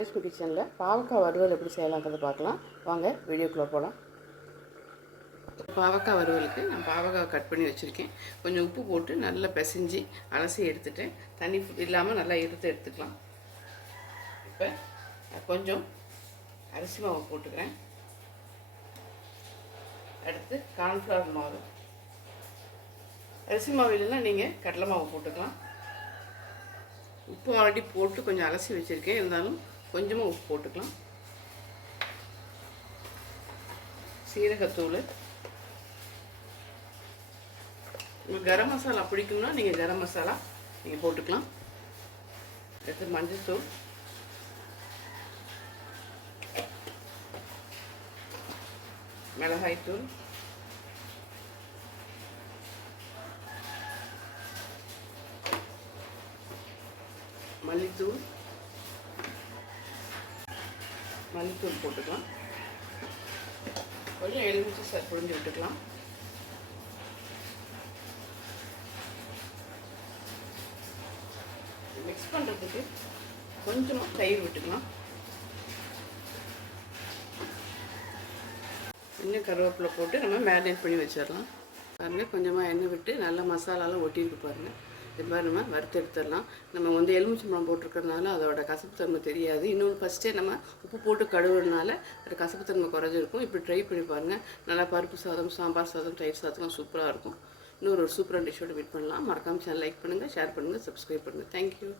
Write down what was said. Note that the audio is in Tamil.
ஃபேஸ்புக் கிச்சனில் பாவக்காய் வறுவல் எப்படி செய்யலாங்கிறத பார்க்கலாம். வாங்க வீடியோக்குள்ளே போகலாம் பாவக்காய் வறுவலுக்கு நான் பாவக்காய் கட் பண்ணி வச்சுருக்கேன். கொஞ்சம் உப்பு போட்டு நல்லா பிசைஞ்சு அலசி எடுத்துட்டேன். தண்ணி இல்லாமல் நல்லா எடுத்து எடுத்துக்கலாம். இப்போ கொஞ்சம் அரிசி மாவு போட்டுக்கிறேன். அடுத்து கார்ன்ஃப்ளவர் மாவு. அரிசி மாவு இல்லைன்னா நீங்கள் கடலை மாவு போட்டுக்கலாம். உப்பு ஆல்ரெடி போட்டு கொஞ்சம் அலசி வச்சுருக்கேன். இருந்தாலும் கொஞ்சமாக உப்பு போட்டுக்கலாம். சீரகத்தூள். உங்களுக்கு கரம் மசாலா பிடிக்கும்னா நீங்கள் கரம் மசாலா நீங்கள் போட்டுக்கலாம். அடுத்து மஞ்சள்தூள் மிளகாய்த்தூள். மல்லித்தூள். மல்லித்தூள் போட்டுக்கலாம். கொஞ்சம் எலுமிச்சை சார் புழிஞ்சு விட்டுக்கலாம். மிக்ஸ் பண்ணுறதுக்கு கொஞ்சமாக தயிர் விட்டுக்கலாம். இன்னும் கருவேப்பிலை போட்டு நம்ம மேரினேட் பண்ணி வச்சிடலாம். பாருங்கள் கொஞ்சமாக எண்ணெய் விட்டு நல்லா மசாலாலாம் ஒட்டியிருக்கு பாருங்கள் இது மாதிரி நம்ம வறுத்து எடுத்துடலாம் நம்ம வந்து எலுமிச்சம்பழம் போட்டிருக்கறதுனால அதோட கசப்பு தன்மை தெரியாது. இன்னொன்று ஃபஸ்ட்டே நம்ம உப்பு போட்டு கழுவுறதுனால அது கசப்பு தன்மை குறைஞ்சிருக்கும். இப்படி ட்ரை பண்ணி பாருங்கள் நல்லா பருப்பு சாதம் சாம்பார் சாதம் தயிர் சாதம் சூப்பராக இருக்கும். இன்னொரு ஒரு சூப்பரான டிஷ்ஷோட மீட் பண்ணலாம். மறக்காமல் சேனல் லைக் பண்ணுங்கள் ஷேர் பண்ணுங்கள் சப்ஸ்கிரைப் பண்ணுங்கள் தேங்க்யூ